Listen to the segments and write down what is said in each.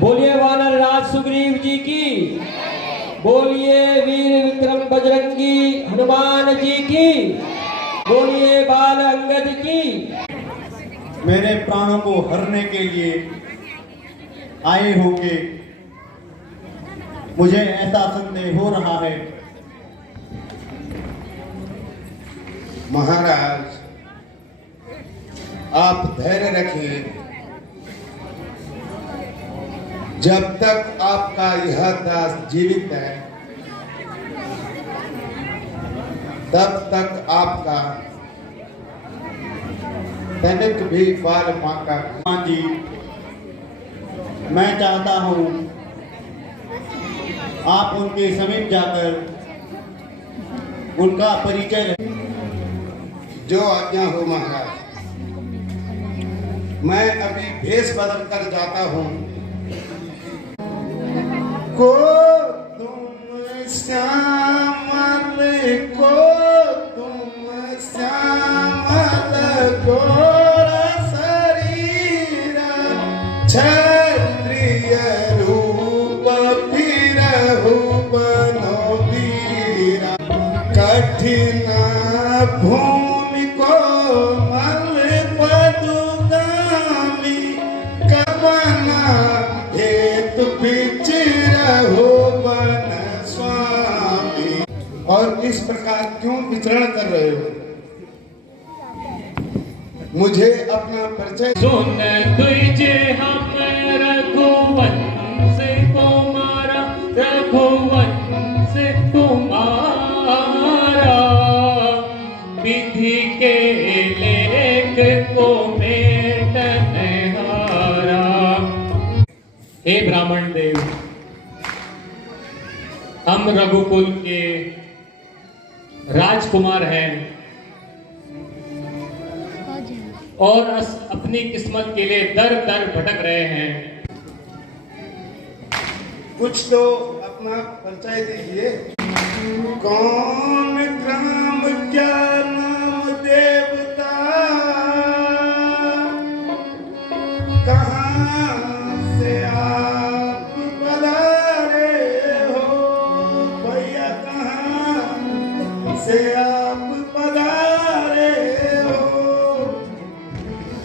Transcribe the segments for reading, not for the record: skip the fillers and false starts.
बोलिए वानर राज सुग्रीव जी की, बोलिए वीर विक्रम बजरंगी हनुमान जी की, बोलिए बाल अंगद की। मेरे प्राणों को हरने के लिए आए होंगे, मुझे ऐसा संदेह हो रहा है। महाराज, आप धैर्य रखिए। जब तक आपका यह दास जीवित है तब तक आपका तनिक भी बाल मांगा। हाँ जी, मैं चाहता हूँ आप उनके समीप जाकर उनका परिचय। जो आज्ञा हो महाराज। मैं अभी भेष बदल कर जाता हूँ। को तुम श्यामल, को तुम श्यामल गोर शरीर, क्षत्रिय रूप फिरहु बनो वीरा, कठिन भूमि को मल पदुगामी, कबना हेतु हो बन स्वामी। और इस प्रकार क्यों विचरण कर रहे हो? मुझे अपना परिचय सुन तुझे हम रघुवंश कुमारा, रघुवंश कुमारा, विधि के लेख को मेटने हारा। हे ब्राह्मण देव, हम रघुकुल के राजकुमार हैं और अपनी किस्मत के लिए दर दर भटक रहे हैं। कुछ तो अपना परिचय दीजिए। कौन ग्राम, क्या नाम देवता, कहाँ से आप पधारे हो भैया, कहाँ से आप पधारे हो?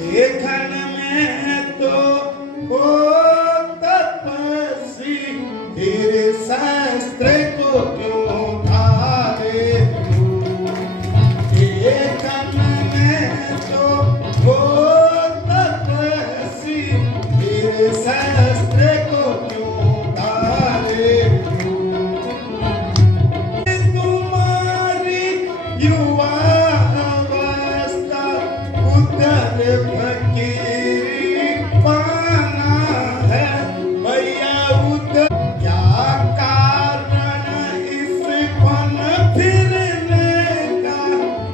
लेखन में तो हो तपस्वी, फिर शास्त्र को क्यों धारे हो? लेखन में तो हो तपस्वी, फिर शास्त्र को क्यों धारे हो? तुम्हारी युवा अवस्था उधर फकीरी पाना है भैया, उधर क्या कारण इस पन फिरने का,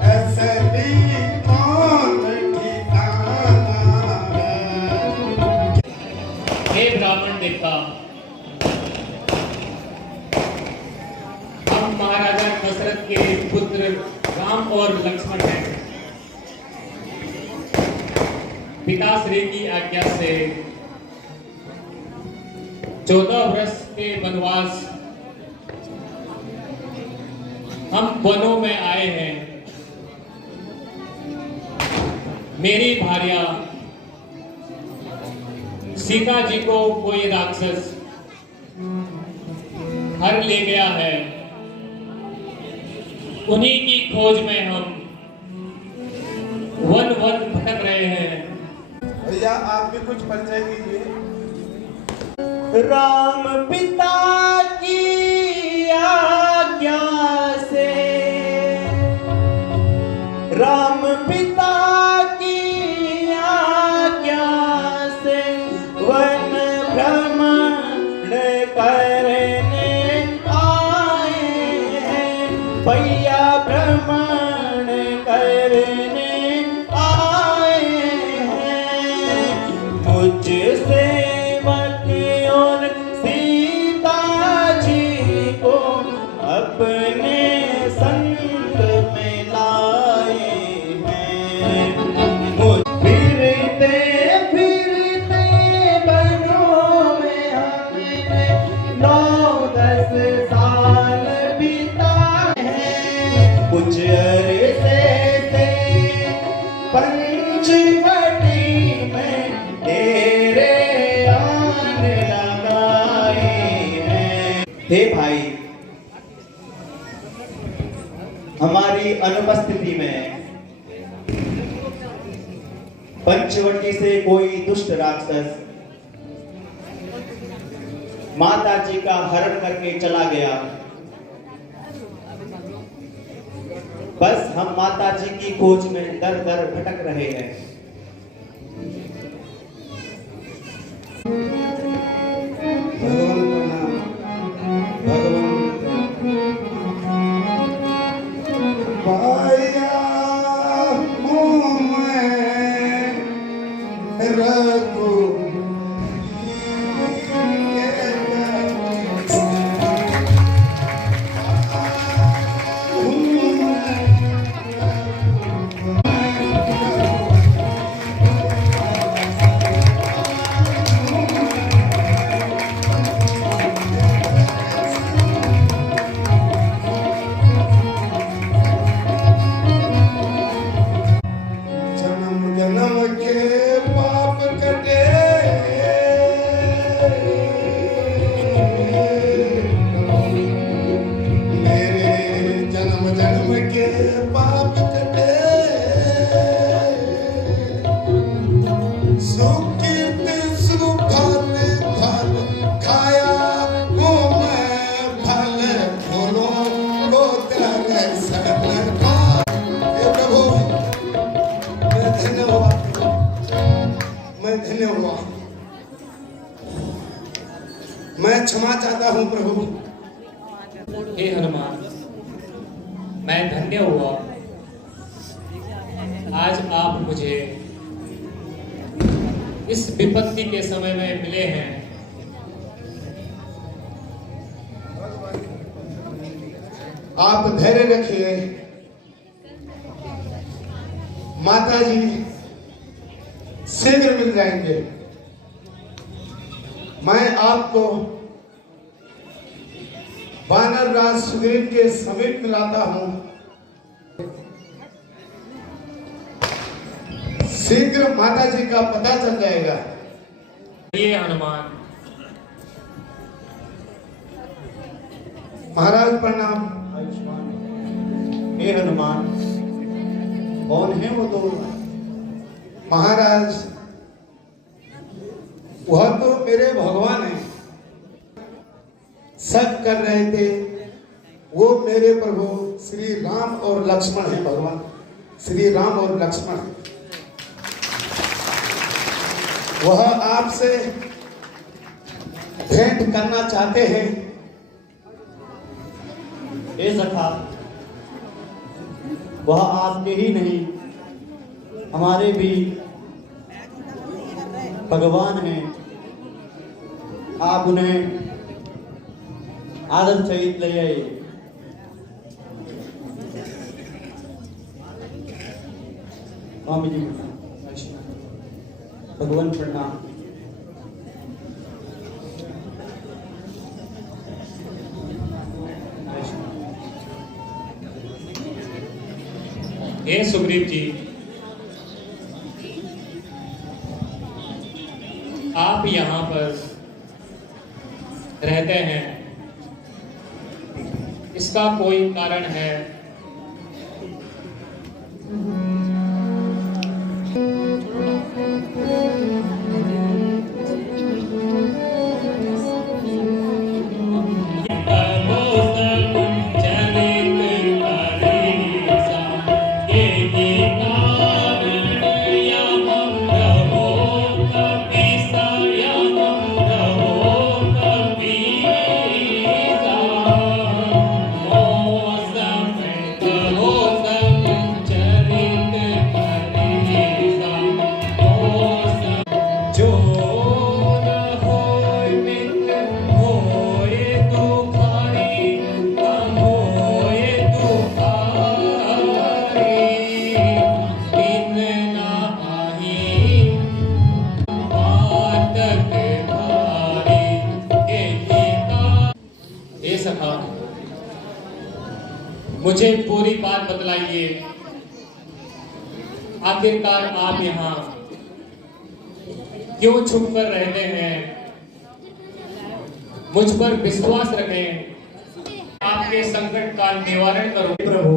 असली कौन ठिकाना है? हे ब्राह्मण देवता, हम महाराजा दशरथ के पुत्र राम और लक्ष्मण हैं। पिताश्री की आज्ञा से 14 वर्ष के वनवास हम वनों में आए हैं। मेरी भार्या सीता जी को कोई राक्षस हर ले गया है। उन्हीं की खोज में हम वन वन भटक रहे हैं। भैया आप भी कुछ परिचय दीजिए। राम पिता की आज्ञा से, राम पिता की आज्ञा से वन भ्रमण करने आए हैं भैया, भ्रमण करने आए हैं। मुझसे और सीता उपस्थिति में पंचवटी से कोई दुष्ट राक्षस माता जी का हरण करके चला गया। बस हम माता जी की खोज में दर दर भटक रहे हैं। मैं क्षमा चाहता हूँ प्रभु। हे हनुमान, मैं धन्य हुआ आज आप मुझे इस विपत्ति के समय में मिले हैं। आप धैर्य रखिए, माता जी शीघ्र मिल जाएंगे। मैं आपको वानर राज सुग्रीव के समीप मिलाता हूं। शीघ्र माता जी का पता चल जाएगा। ये हनुमान। महाराज प्रणाम। हे हनुमान, कौन है वो दो? महाराज, वह तो मेरे भगवान हैं। शक कर रहे थे, वो मेरे प्रभु श्री राम और लक्ष्मण हैं। भगवान श्री राम और लक्ष्मण हैं। वह आपसे भेंट करना चाहते हैं। हे सखा, वह आपके ही नहीं हमारे भी भगवान हैं। आप उन्हें आदर सहित ले आए। स्वामी जी, भगवान प्रणाम। हे सुग्रीव जी, आप यहाँ पर रहते हैं, इसका कोई कारण है? मुझे पूरी बात बतलाइए, आखिरकार आप यहाँ क्यों छुप कर रहते हैं? मुझ पर विश्वास रखें, आपके संकट का निवारण करूं। प्रभु,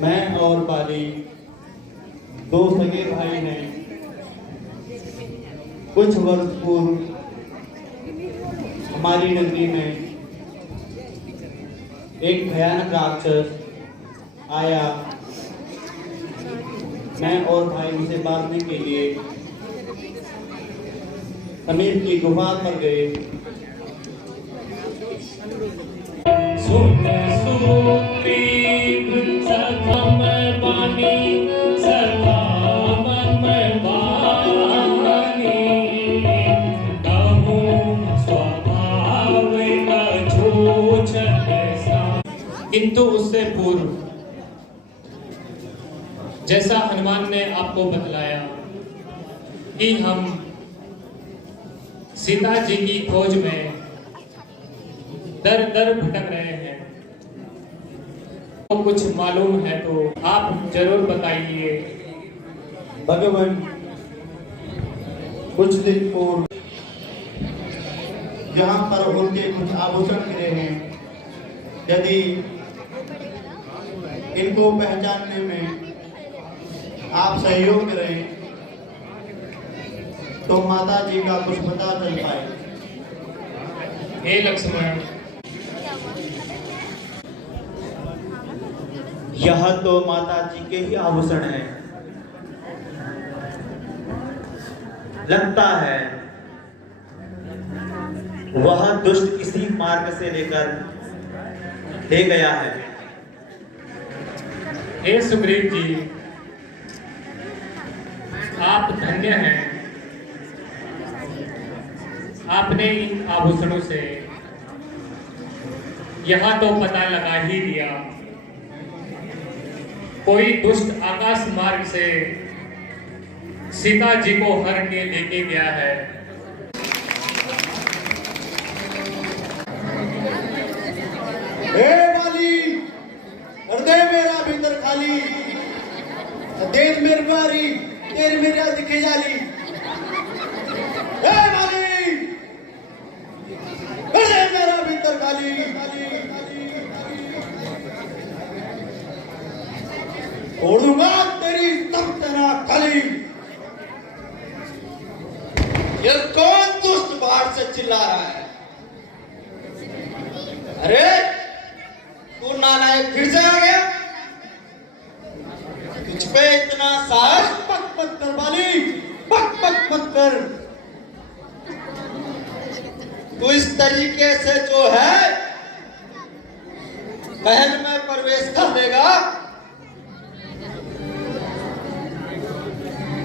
मैं और बाली दो सगे भाई ने कुछ वर्ष पूर्व हमारी नगरी में एक भयानक राक्षस आया। मैं और भाई उसे मारने के लिए समीप की गुफा पर गए। किंतु उससे पूर्व जैसा हनुमान ने आपको बतलाया कि हम सीता जी की खोज में दर दर भटक रहे हैं, तो कुछ मालूम है तो आप जरूर बताइए। भगवान, कुछ दिन पूर्व यहाँ पर उनके कुछ आभूषण गिरे हैं। यदि इनको पहचानने में आप सहयोग करें तो माता जी का कुछ पता चल पाए। हे लक्ष्मण, यह तो माता जी के ही आभूषण हैं। लगता है वह दुष्ट इसी मार्ग से लेकर ले गया है। हे सुग्रीव जी, आप धन्य हैं। आपने इन आभूषणों से यह तो पता लगा ही दिया कोई दुष्ट आकाश मार्ग से सीता जी को हर के लेके गया है। हे वाली, हृदय मेरा भीतर खाली, देश मेरी बारी, तेरी मेरा दिखे जाली। हे वाली, हृदय मेरा भीतर खाली, छोड़ दूंगा तेरी तमतना खाली। ये कौन दुष्ट बाहर से चिल्ला रहा है? अरे तू नालायक फिर से आ गया? तुझ पे इतना साहस? पक पक कर बाली, पक पक मत कर। तू इस तरीके से जो है महल में प्रवेश कर देगा,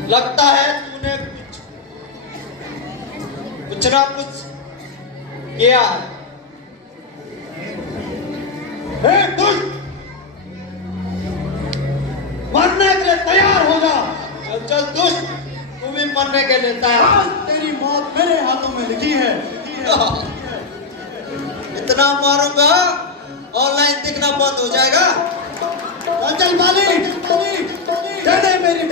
लगता है तूने कुछ ना कुछ किया। मरने के लिए तैयार हो जा। चल चल दुष्ट, तू भी मरने के लिए तैयार। तेरी मौत मेरे हाथों में लिखी है। इतना मारूंगा ऑनलाइन दिखना बंद हो जाएगा। चल बाली, दे दे मेरी।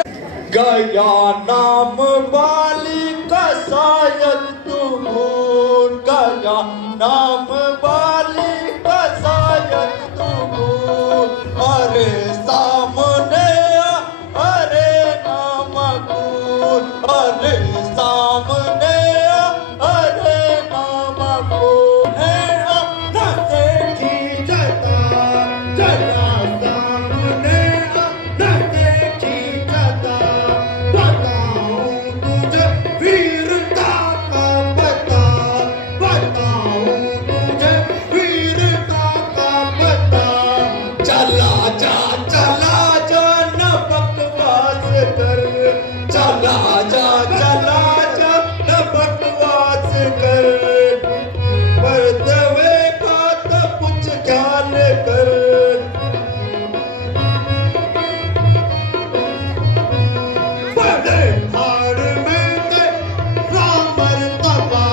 गया नाम बाली का शायद तुम भूल गया, नाम बाली का शायद तुम भूल। अरे सामने अरे नाम भूल, अरे सामने अरे नाम भूल। न देखी जता जया सामने, न देखी जता बताऊं तुझे वीरता का पता, बताऊं तुझे वीरता का पता। चला जा न बकवास कर, चला जा न बकवास कर। बर्दवे का तो कुछ ख्याल कर। बड़े भाड़ में ते रामर तबा,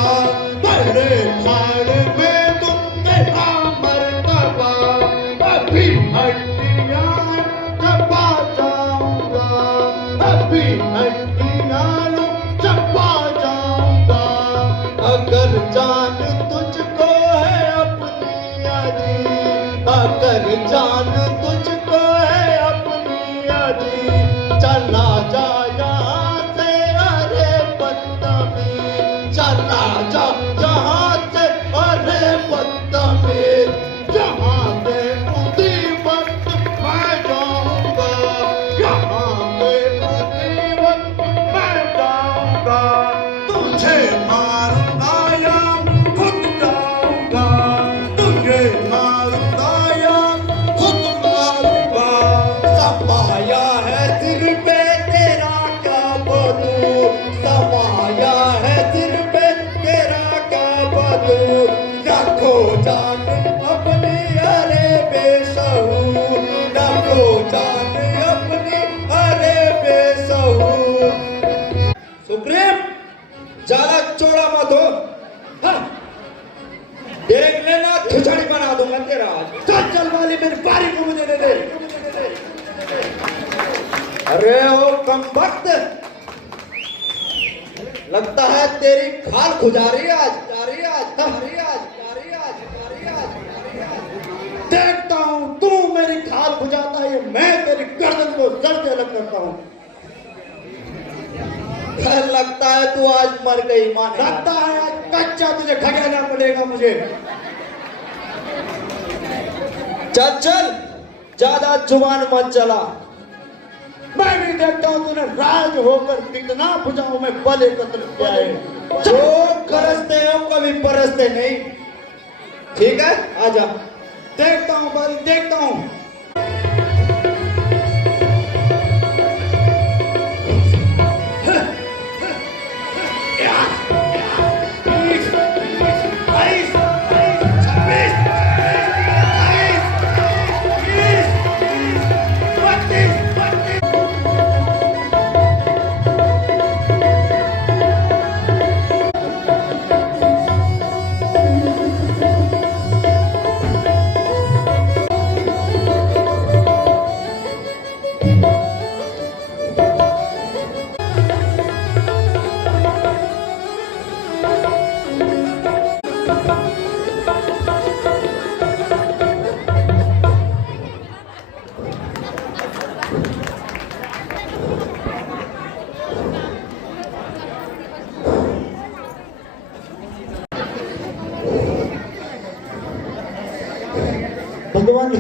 बड़े भाड़ में तुम रामर तबा। अभी हड्डियां चबा जाऊंगा, अभी हड्डियां चबा जाऊंगा। अगर जान तुझको है अपनी आजी, अगर जान तुझको है ब्रह्म भक्त, लगता है तेरी खाल खुजा रही है आज, जा रही है आज, जा रही है आज, जा रही है आज, जा रही है आज, जा रही है आज। देखता हूँ तू मेरी खाल खुजाता है, मैं तेरी गर्दन को जड़ से अलग करता हूँ। लगता है तू आज मर गई मां, लगता है आज कच्चा तुझे खजाना पड़ेगा मुझे। चल चल, ज्यादा जुबान मत चला। मैं भी देखता हूँ तूने राज होकर कितना भुजाओं में बल एकत्र किया है। जो गरजते हैं कभी परसते नहीं। ठीक है, आजा। देखता हूँ बल, देखता हूँ। भगवान,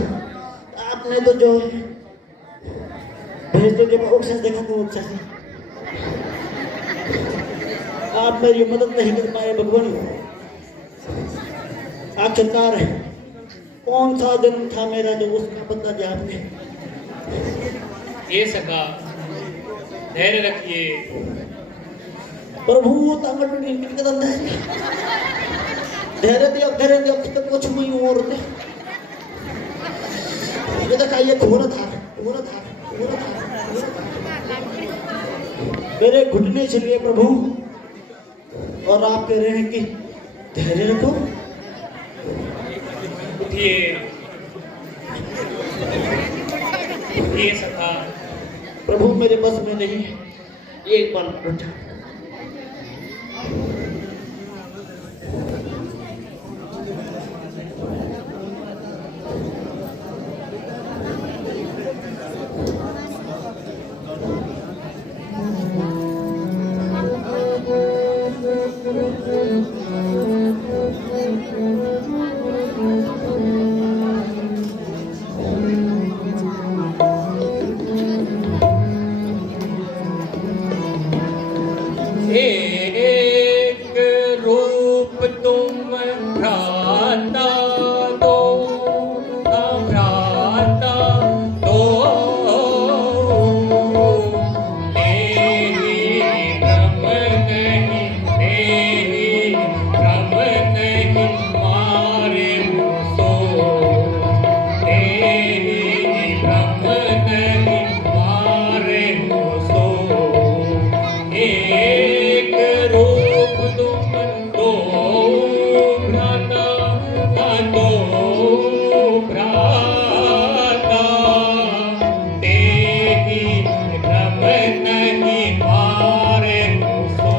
आपने तो जो भेज तो जब अक्सर देखा तो अक्सर से आप मेरी मदद नहीं कर पाए भगवान। आखिरकार कौन सा दिन था मेरा जो उसका पता दिया आपने। ये सका, धैर्य रखिए। प्रभु तांगड़ में कदम धैर्य दिया कुछ नहीं और ये देखा, ये घोड़ा था। मेरे घुटने चलिए प्रभु, और आप कह रहे हैं कि धैर्य रखो। उठिए सखा। प्रभु मेरे बस में नहीं, एक बार रुक। एक रूप तुम भ्राता दो, भ्राता दो, तेरी भ्रम नहीं, तेरी भ्रम नहीं, मारे सो, तेरी भ्रम नहीं, मारे सो। एक रूप तुम दो भ्राता, दो भ्राता, तेरी भ्रम नहीं, मारे सो।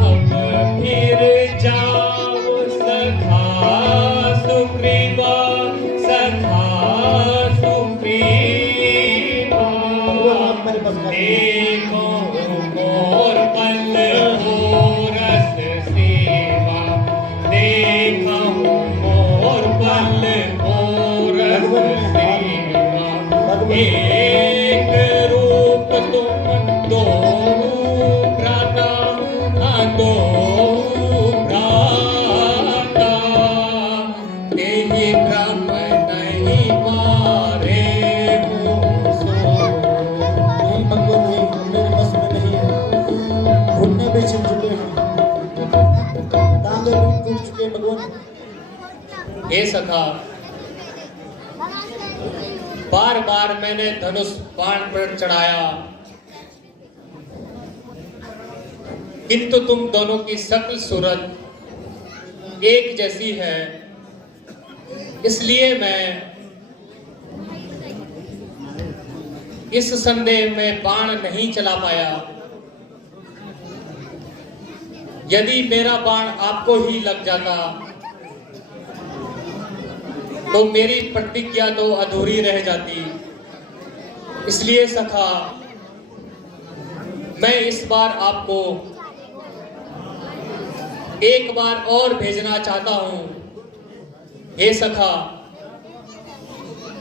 अब फिर जाओ सखा सुग्रीवा, सखा सुग्रीवा, देखो मोर पल हो रस सेवा, देखो मोर पल हो रस सेवा। एक रूप तुम दो भ्राता, दो भ्राता, तेरी भ्रम नहीं, मारे सो। नहीं भगवान, नहीं, मेरे बस में नहीं है। घुटने भी छिल चुके हैं, टांगे भी टूट चुके हैं भगवान। हे सखा, बार बार मैंने धनुष बाण पर चढ़ाया, किंतु तुम दोनों की शक्ल सूरत एक जैसी है, इसलिए मैं इस संदेह में बाण नहीं चला पाया। यदि मेरा बाण आपको ही लग जाता तो मेरी प्रतिज्ञा तो अधूरी रह जाती। इसलिए सखा, मैं इस बार आपको एक बार और भेजना चाहता हूं। हे सखा,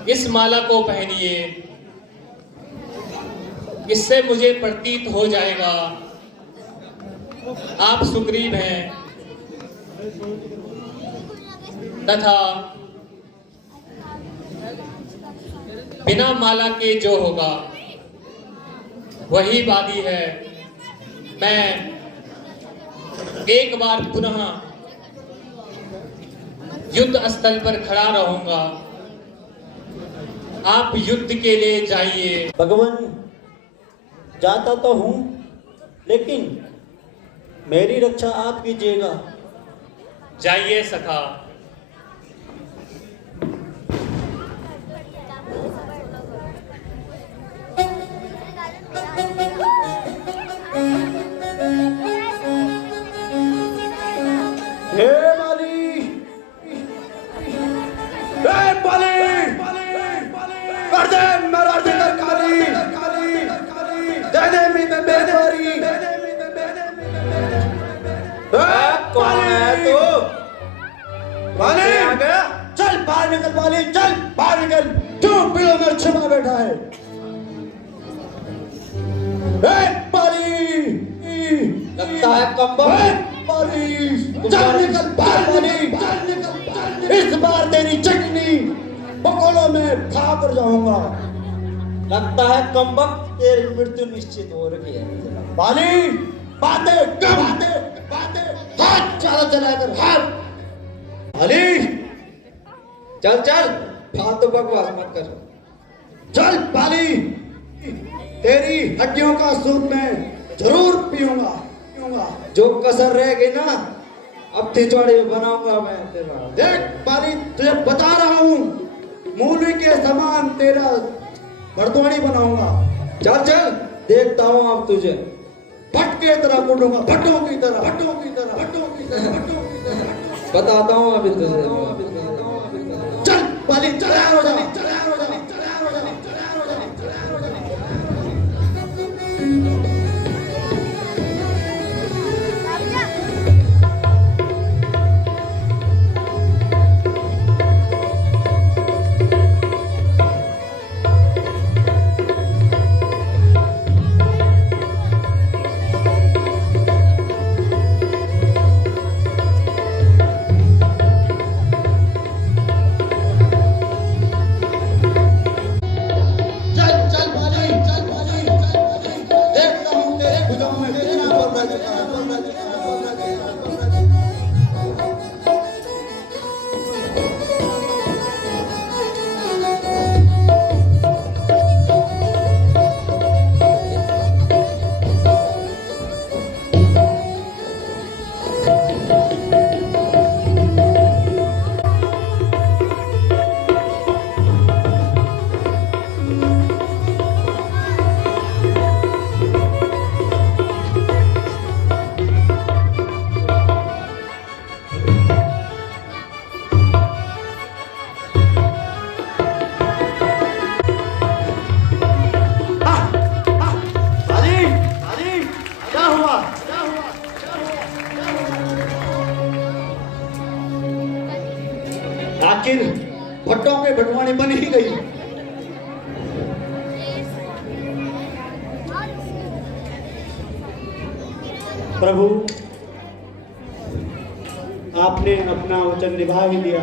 इस माला को पहनिए, इससे मुझे प्रतीत हो जाएगा आप सुग्रीव हैं, तथा बिना माला के जो होगा वही वादी है। मैं एक बार पुनः युद्ध स्थल पर खड़ा रहूंगा। आप युद्ध के लिए जाइए। भगवान, जाता तो हूं, लेकिन मेरी रक्षा आप कीजिएगा। जाइए सखा। हे बाली, हे बाली, कर दे मेरा जिगर काली, दे दे मैं बेदारी। कौन है तू? बाली, चल बाहर निकल बाली, चल बाहर निकल। क्यों पिलो में छिपा बैठा है? बाली, लगता है कम्बल। बाली, चल निकल बाहर बाली, इस बार तेरी चटनी पकौड़ों में खा कर जाऊंगा। लगता है कम्बक, तेरी मृत्यु निश्चित हो रही है। बाली, बातें कम, हाथ चाला चलाकर हाथ। बाली, चल चल, फालतू बकवास मत कर। चल बाली, तेरी हड्डियों का सूप मैं जरूर पीऊंगा। जो कसर रह गई ना, अब तिजोड़ी बनाऊंगा मैं तेरा। देख बाली, तुझे बता रहा हूँ, मूली के समान तेरा भरतवाड़ी बनाऊंगा। चल चल, देखता हूँ अब तुझे। भटके तरह कूटूंगा, भट्टों की तरह। बताता हूँ अभी तुझे। चल बाली, चल हो जा। आखिर भट्टों के भटवानी बन ही गई। प्रभु, आपने अपना वचन निभा ही दिया।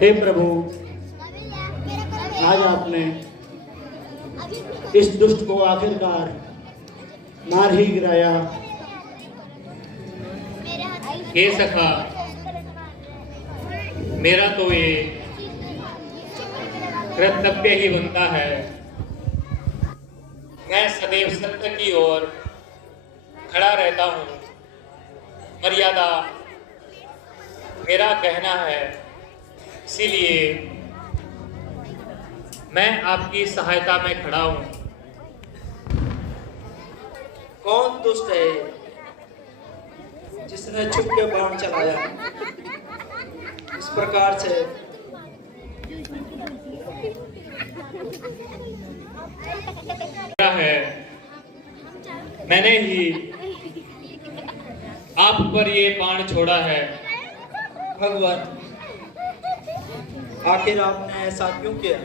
हे प्रभु, आज आपने इस दुष्ट को आखिरकार मार ही गिराया। हे सखा, मेरा तो ये कर्तव्य ही बनता है मैं सदैव सत्य की ओर खड़ा रहता हूँ। मर्यादा मेरा कहना है, इसीलिए मैं आपकी सहायता में खड़ा हूँ। कौन दुष्ट है जिसने छुप के बाण चलाया इस प्रकार से? क्या है, मैंने ही आप पर ये बाण छोड़ा है। भगवान, आखिर आपने ऐसा क्यों किया?